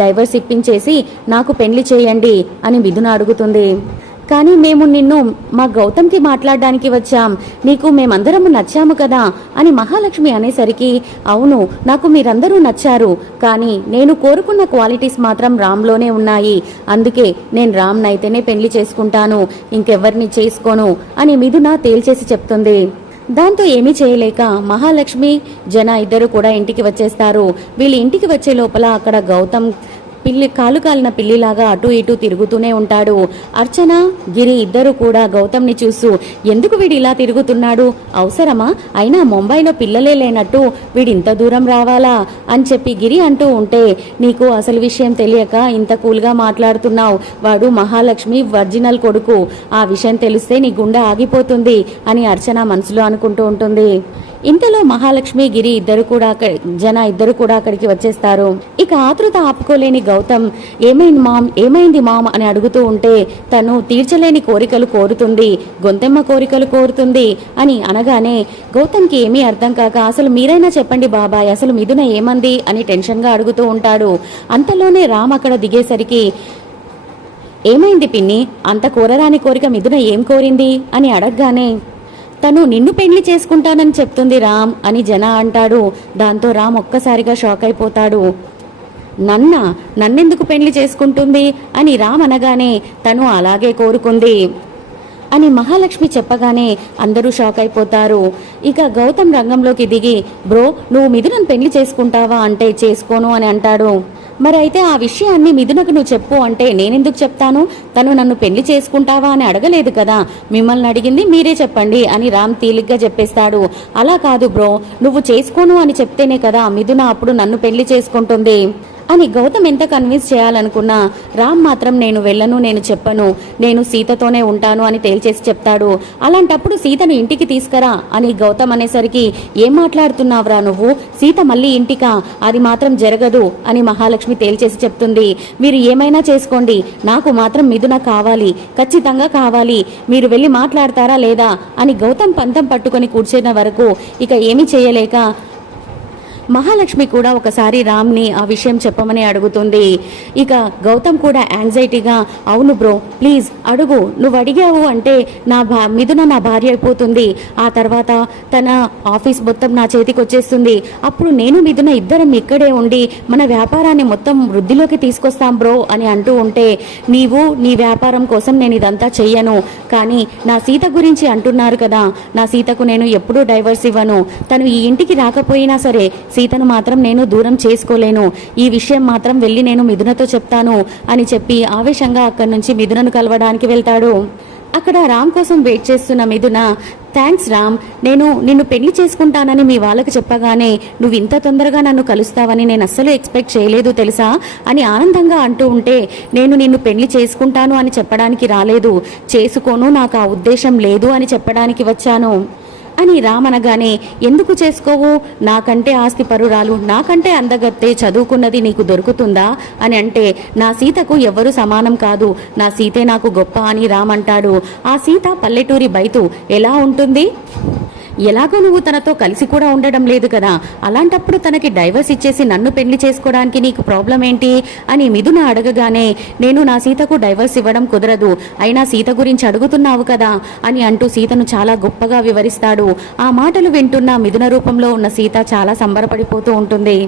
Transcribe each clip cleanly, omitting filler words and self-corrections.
Divorce ఇప్పించేసి నాకు పెళ్లి చేయండి అని మిథున అడుగుతుంది. కానీ మేము నిన్ను మా గౌతమ్కి మాట్లాడడానికి వచ్చాం, నీకు మేమందరము నచ్చాము కదా అని మహాలక్ష్మి అనేసరికి, అవును నాకు మీరందరూ నచ్చారు, కానీ నేను కోరుకున్న క్వాలిటీస్ మాత్రం రామ్లోనే ఉన్నాయి, అందుకే నేను రామ్నైతేనే పెళ్లి చేసుకుంటాను, ఇంకెవ్వరిని చేసుకోను అని మిథున తేల్చేసి చెప్తుంది. దాంతో ఏమీ చేయలేక మహాలక్ష్మి జన ఇద్దరు కూడా ఇంటికి వచ్చేస్తారు. వీళ్ళు ఇంటికి వచ్చే లోపల అక్కడ గౌతమ్ కాలు కాలిన పిల్లిలాగా అటు ఇటు తిరుగుతూనే ఉంటాడు. అర్చన గిరి ఇద్దరు కూడా గౌతమ్ని చూస్తూ, ఎందుకు వీడు ఇలా తిరుగుతున్నాడు, అవసరమా, అయినా ముంబైలో పిల్లలే లేనట్టు వీడు ఇంత దూరం రావాలా అని చెప్పి గిరి అంటూ ఉంటే, నీకు అసలు విషయం తెలియక ఇంత కూల్గా మాట్లాడుతున్నావు, వాడు మహాలక్ష్మి ఒరిజినల్ కొడుకు, ఆ విషయం తెలిస్తే నీ గుండె ఆగిపోతుంది అని అర్చన మనసులో అనుకుంటూ ఉంటుంది. ఇంతలో మహాలక్ష్మి గిరి జన ఇద్దరు కూడా అక్కడికి వచ్చేస్తారు. ఇక ఆతృత ఆపుకోలేని గౌతమ్ ఏమైంది మామ్ అని అడుగుతూ ఉంటే, తను తీర్చలేని కోరికలు కోరుతుంది, గొంతెమ్మ కోరికలు కోరుతుంది అని అనగానే గౌతమ్కి ఏమీ అర్థం కాక, అసలు మీరైనా చెప్పండి బాబాయ్, అసలు మిథున ఏమంది అని టెన్షన్గా అడుగుతూ ఉంటాడు. అంతలోనే రామ్ అక్కడ దిగేసరికి, ఏమైంది పిన్ని, అంత కోరరాని కోరిక మిథున ఏం కోరింది అని అడగగానే, తను నిన్ను పెళ్లి చేసుకుంటానని చెప్తుంది రామ్ అని జన అంటాడు. దాంతో రామ్ ఒక్కసారిగా షాక్ అయిపోతాడు. నన్నెందుకు పెళ్లి చేసుకుంటుంది అని రామ్ అనగానే, తను అలాగే కోరుకుంది అని మహాలక్ష్మి చెప్పగానే అందరూ షాక్ అయిపోతారు. ఇక గౌతమ్ రంగంలోకి దిగి, బ్రో నువ్వు మిథునను పెళ్లి చేసుకుంటావా అంటే చేసుకోను అని అంటాడు. మరి అయితే ఆ విషయాన్ని మిథునకు నువ్వు చెప్పు అంటే నేనెందుకు చెప్తాను, తను నన్ను పెళ్లి చేసుకుంటావా అని అడగలేదు కదా, మిమ్మల్ని అడిగింది మీరే చెప్పండి అని రామ్ తేలిగ్గా చెప్పేస్తాడు. అలా కాదు బ్రో, నువ్వు చేసుకోను అని చెప్తేనే కదా మిథున అప్పుడు నన్ను పెళ్లి చేసుకుంటుంది అని గౌతమ్ ఎంత కన్విన్స్ చేయాలనుకున్నా రామ్ మాత్రం నేను వెళ్ళను, నేను చెప్పను, నేను సీతతోనే ఉంటాను అని తేల్చేసి చెప్తాడు. అలాంటప్పుడు సీతను ఇంటికి తీసుకురా అని గౌతమ్ అనేసరికి, ఏం మాట్లాడుతున్నావురా నువ్వు, సీత మళ్ళీ ఇంటికా, అది మాత్రం జరగదు అని మహాలక్ష్మి తేల్చేసి చెప్తుంది. మీరు ఏమైనా చేసుకోండి, నాకు మాత్రం మిథున కావాలి, ఖచ్చితంగా కావాలి, మీరు వెళ్ళి మాట్లాడతారా లేదా అని గౌతమ్ పంతం పట్టుకొని కూర్చున్న వరకు ఇక ఏమీ చేయలేక మహాలక్ష్మి కూడా ఒకసారి రామ్ని ఆ విషయం చెప్పమని అడుగుతుంది. ఇక గౌతమ్ కూడా యాంగ్జైటీగా, అవును బ్రో ప్లీజ్ అడుగు, నువ్వు అడిగావు అంటే మిథున నా భార్య అయిపోతుంది, ఆ తర్వాత తన ఆఫీస్ మొత్తం నా చేతికి వచ్చేస్తుంది, అప్పుడు నేను మిథున ఇద్దరం ఇక్కడే ఉండి మన వ్యాపారాన్ని మొత్తం వృద్ధిలోకి తీసుకొస్తాం బ్రో అని అంటూ ఉంటే, నీవు నీ వ్యాపారం కోసం నేను ఇదంతా చెయ్యను, కానీ నా సీత గురించి అంటున్నారు కదా, నా సీతకు నేను ఎప్పుడూ డైవర్స్ ఇవ్వను, తను ఈ ఇంటికి రాకపోయినా సరే సీతను మాత్రం నేను దూరం చేసుకోలేను, ఈ విషయం మాత్రం వెళ్ళి నేను మిథునతో చెప్తాను అని చెప్పి ఆవేశంగా అక్కడి నుంచి మిథునను కలవడానికి వెళ్తాడు. అక్కడ రామ్ కోసం వెయిట్ చేస్తున్న మిథున, థ్యాంక్స్ రామ్, నేను నిన్ను పెళ్లి చేసుకుంటానని మీ వాళ్ళకి చెప్పగానే నువ్వు ఇంత తొందరగా నన్ను కలుస్తావని నేను అస్సలు ఎక్స్పెక్ట్ చేయలేదు తెలుసా అని ఆనందంగా అంటూ ఉంటే, నేను నిన్ను పెళ్లి చేసుకుంటాను అని చెప్పడానికి రాలేదు, చేసుకోను, నాకు ఆ ఉద్దేశం లేదు అని చెప్పడానికి వచ్చాను అని రామనగానే, ఎందుకు చేసుకోవు, నాకంటే ఆస్తి పరురాలు, నాకంటే అందగత్తే, చదువుకున్నది నీకు దొరుకుతుందా అని అంటే, నా సీతకు ఎవ్వరూ సమానం కాదు, నా సీతే నాకు గొప్ప అని రామంటాడు. ఆ సీత పల్లెటూరి బైతు ఎలా ఉంటుంది, ఎలాగో నువ్వు తనతో కలిసి కూడా ఉండడం లేదు కదా, అలాంటప్పుడు తనకి డైవర్స్ ఇచ్చేసి నన్ను పెళ్లి చేసుకోవడానికి నీకు ప్రాబ్లం ఏంటి అని మిథున అడగగానే, నేను నా సీతకు డైవర్స్ ఇవ్వడం కుదరదు, అయినా సీత గురించి అడుగుతున్నావు కదా అని అంటూ సీతను చాలా గొప్పగా వివరిస్తాడు. ఆ మాటలు వింటున్న మిథున రూపంలో ఉన్న సీత చాలా సంబరపడిపోతూ ఉంటుంది.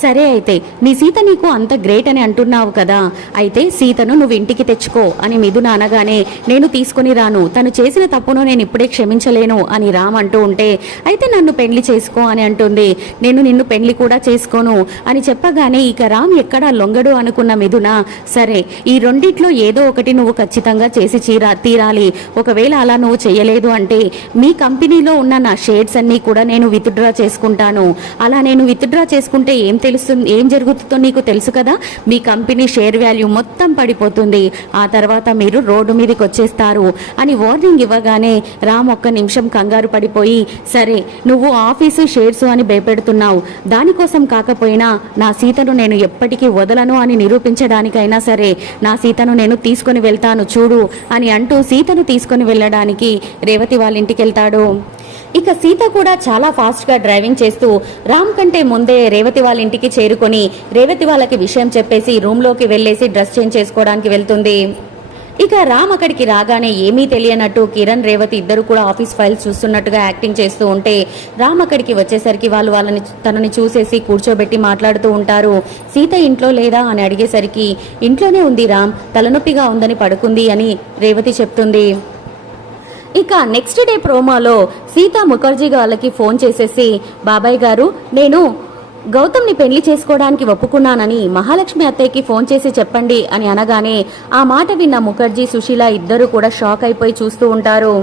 సరే అయితే నీ సీత నీకు అంత గ్రేట్ అని అంటున్నావు కదా, అయితే సీతను నువ్వు ఇంటికి తెచ్చుకో అని మిథున అనగానే, నేను తీసుకుని రాను, తను చేసిన తప్పును నేను ఇప్పుడే క్షమించలేను అని రామ్ అంటూ ఉంటే, అయితే నన్ను పెళ్లి చేసుకో అని అంటుంది. నేను నిన్ను పెళ్లి కూడా చేసుకోను అని చెప్పగానే ఇక రామ్ ఎక్కడా లొంగడు అనుకున్న మిథున, సరే ఈ రెండిట్లో ఏదో ఒకటి నువ్వు ఖచ్చితంగా చేసి తీరాలి, ఒకవేళ అలా నువ్వు చేయలేదు అంటే మీ కంపెనీలో ఉన్న నా షేర్స్ అన్నీ కూడా నేను విత్డ్రా చేసుకుంటాను, అలా నేను విత్డ్రా చేసుకుంటే ఏం జరుగుతుందో నీకు తెలుసు కదా, మీ కంపెనీ షేర్ వాల్యూ మొత్తం పడిపోతుంది, ఆ తర్వాత మీరు రోడ్డు మీదకి వచ్చేస్తారు అని వార్నింగ్ ఇవ్వగానే రామ్ ఒక్క నిమిషం కంగారు పడిపోయి, సరే నువ్వు ఆఫీసు షేర్స్ అని భయపెడుతున్నావు, దానికోసం కాకపోయినా నా సీతను నేను ఎప్పటికీ వదలను అని నిరూపించడానికైనా సరే నా సీతను నేను తీసుకొని వెళ్తాను చూడు అని అంటూ సీతను తీసుకొని వెళ్ళడానికి రేవతి వాళ్ళ ఇంటికి వెళ్తాడు. ఇక సీత కూడా చాలా ఫాస్ట్ గా డ్రైవింగ్ చేస్తూ రామ్ కంటే ముందే రేవతి వాళ్ళ ఇంటికి చేరుకొని రేవతి వాళ్ళకి విషయం చెప్పేసి రూమ్ లోకి వెళ్లేసి డ్రెస్ చేంజ్ చేసుకోవడానికి వెళ్తుంది. ఇక రామ్ అక్కడికి రాగానే ఏమీ తెలియనట్టు కిరణ్ రేవతి ఇద్దరు కూడా ఆఫీస్ ఫైల్స్ చూస్తున్నట్టుగా యాక్టింగ్ చేస్తూ ఉంటే రామ్ అక్కడికి వచ్చేసరికి వాళ్ళని తనని చూసేసి కూర్చోబెట్టి మాట్లాడుతూ ఉంటారు. సీత ఇంట్లో లేదా అని అడిగేసరికి ఇంట్లోనే ఉంది రామ్, తలనొప్పిగా ఉందని పడుకుంది అని రేవతి చెప్తుంది. ఇక నెక్స్ట్ డే ప్రోమోలో సీతా ముఖర్జీ వాళ్ళకి ఫోన్ చేసేసి బాబాయ్ గారు నేను గౌతమ్ని పెళ్లి చేసుకోవడానికి ఒప్పుకున్నానని మహాలక్ష్మి అత్తయ్యకి ఫోన్ చేసి చెప్పండి అని అనగానే ఆ మాట విన్న ముఖర్జీ సుశీల ఇద్దరు కూడా షాక్ అయిపోయి చూస్తూ ఉంటారు.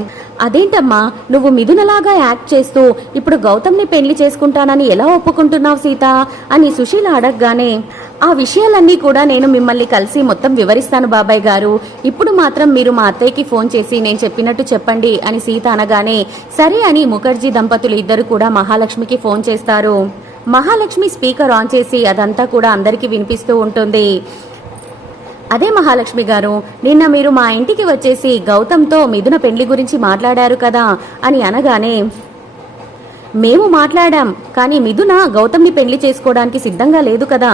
అదేంటమ్మా నువ్వు మిథునలాగా యాక్ట్ చేస్తూ ఇప్పుడు గౌతమ్ని పెళ్లి చేసుకుంటానని ఎలా ఒప్పుకుంటున్నావు సీత అని సుశీల అడగగానే ఆ విషయాలన్నీ కూడా నేను మిమ్మల్ని కలిసి మొత్తం వివరిస్తాను బాబాయ్ గారు, ఇప్పుడు మాత్రం మీరు మా అత్తయ్యకి ఫోన్ చేసి నేను చెప్పినట్టు చెప్పండి అని సీత అనగానే సరే అని ముఖర్జీ దంపతులు ఇద్దరు కూడా మహాలక్ష్మికి ఫోన్ చేస్తారు. మహాలక్ష్మి స్పీకర్ ఆన్ చేసి అదంతా కూడా అందరికీ వినిపిస్తూ ఉంటుంది. అదే మహాలక్ష్మి గారు, నిన్న మీరు మా ఇంటికి వచ్చేసి గౌతమ్తో మిథున పెళ్లి గురించి మాట్లాడారు కదా అని అనగానే మేము మాట్లాడాం, కానీ మిథున గౌతమ్ని పెళ్లి చేసుకోవడానికి సిద్ధంగా లేదు కదా,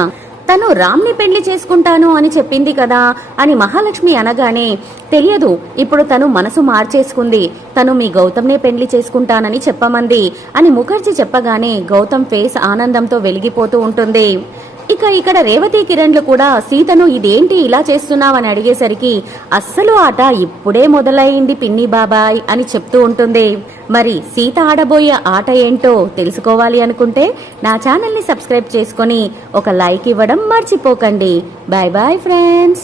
తను రామ్ని పెళ్లి చేసుకుంటాను అని చెప్పింది కదా అని మహాలక్ష్మి అనగానే తెలియదు, ఇప్పుడు తను మనసు మార్చేసుకుంది, తను మీ గౌతమ్నే పెళ్లి చేసుకుంటానని చెప్పమంది అని ముఖర్జీ చెప్పగానే గౌతమ్ ఫేస్ ఆనందంతో వెలిగిపోతూ ఉంటుంది. ఇక ఇక్కడ రేవతి కిరణ్లు కూడా సీతను ఇదేంటి ఇలా చేస్తున్నావని అడిగేసరికి అస్సలు ఆట ఇప్పుడే మొదలైంది పిన్ని బాబాయ్ అని చెప్తూ ఉంటుంది. మరి సీత ఆడబోయే ఆట ఏంటో తెలుసుకోవాలి అనుకుంటే నా ఛానల్ని సబ్స్క్రైబ్ చేసుకొని ఒక లైక్ ఇవ్వడం మర్చిపోకండి. Bye bye friends.